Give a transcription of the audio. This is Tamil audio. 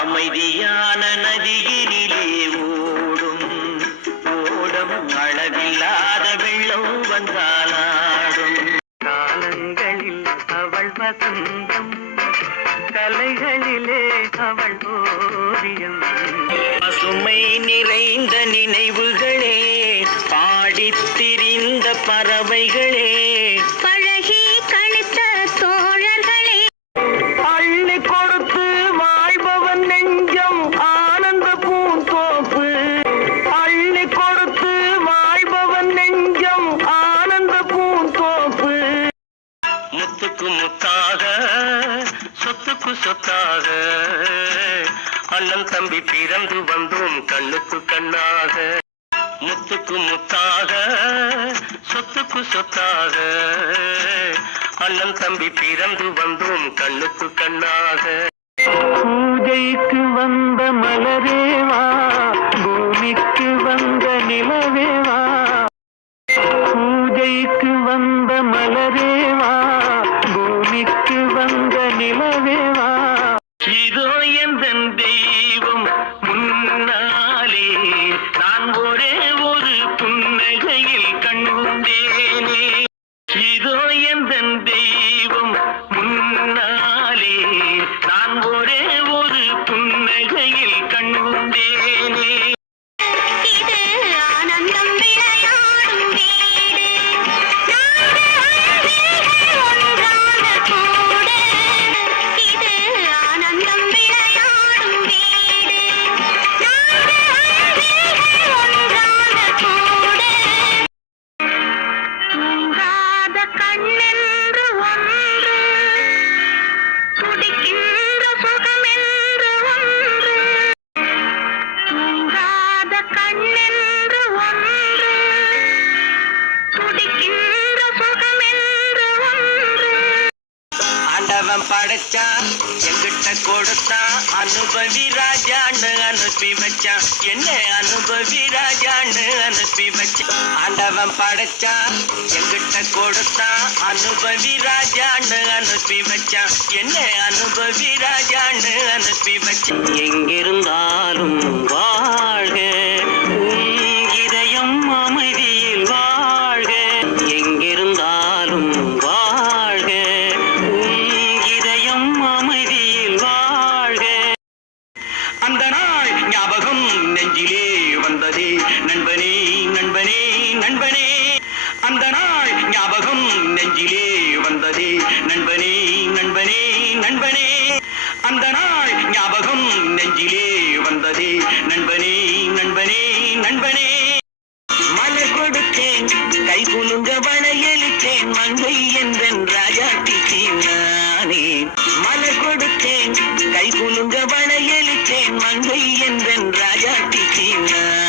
அமைதியான நதியினிலே ஓடும் ஓடம் அளவில்லாத வெள்ளம் வந்தாலாடும் காலங்களில் அவள் வசந்தம் கலைகளிலே அவள் ஓவியம் பசுமை நிறைந்த நினைவுகளே பாடித் திரிந்த பறவைகளே பழகி கணித்த தோழர்களே அள்ளி கொடுத்து வாழ்பவன் நெஞ்சம் ஆனந்த பூந்தோப்பு அள்ளி கொடுத்து வாழ்பவன் நெஞ்சம் ஆனந்த பூந்தோப்பு முத்துக்கு முத்தாக சொத்துக்கு சொத்தாக அண்ணன் தம்பி பிறந்து வந்தோம் கண்ணுக்கு கண்ணாக முத்துக்கு முத்தாக சொத்துக்கு சொத்தாக அண்ணன் தம்பி பிறந்து வந்தோம் கண்ணுக்கு கண்ணாக பூஜைக்கு வந்த மலரேவா பூமிக்கு வந்த நிலவேவா பூஜைக்கு வந்த மலரேவா பூமிக்கு வந்த நிலவேவா இதோ எந்த தெய்வம் முன்னாலே நான் ஒரே ஒரு புன்னகையில் கண்டேனே இதோ எந்த தெய்வம் முன்னாலே நான் ஒரே ஒரு புன்னகையில் கண்டேனே இது ஆனந்தம் விளையாடும் வீடு ஒன்றாக கூட இது ஆனந்தம் விளையாடும் வீடு ஒன்றாக கூட தூங்காத கண்ணென்று ஒன்று துடிக்கின்ற சுகமென்று ஒன்று தூங்காத கண்ணென்று ஒன்று துடிக்கின்ற சுகமென்று ஒன்று ஆண்டவன் படைச்சான் எங்கிட்ட கொடுத்தான் அனுபவி ராஜான்னு அனுப்பி வச்சான் என்ன அனுபவி ராஜான்னு அனுப்பி வச்சான் ஆண்டவன் படைச்சான் எங்கிட்ட கொடுத்தான் அனுபவி ராஜான்னு அனுப்பி வச்சான் என்ன அனுபவி ராஜான்னு அனுப்பி வச்சான் எங்கிருந்தாலும் வாழ்க உன் இதயம் அமைதியில் வாழ்க எங்கிருந்தாலும் வாழ்க உன் இதயம் அமைதியில் வாழ்க அந்த நாள் ஞாபகம் நெஞ்சிலே வந்ததே நண்பனே நண்பனே நண்பனே அந்த நாள் ஞாபகம் நெஞ்சிலே வந்ததே நண்பனே நண்பனே நண்பனே அந்த நாள் ஞாபகம் நெஞ்சிலே வந்ததே நண்பனே நண்பனே நண்பனே மலர் கொடுத்தேன் கை குலுங்க வளையலிட்டேன் மங்கை என்றன் ராஜாட்டிக்கு நானே மலர் கொடுத்தேன் கை குலுங்க வளையலிட்டேன் மங்கை என்றன் ராஜாட்டிக்கு நான்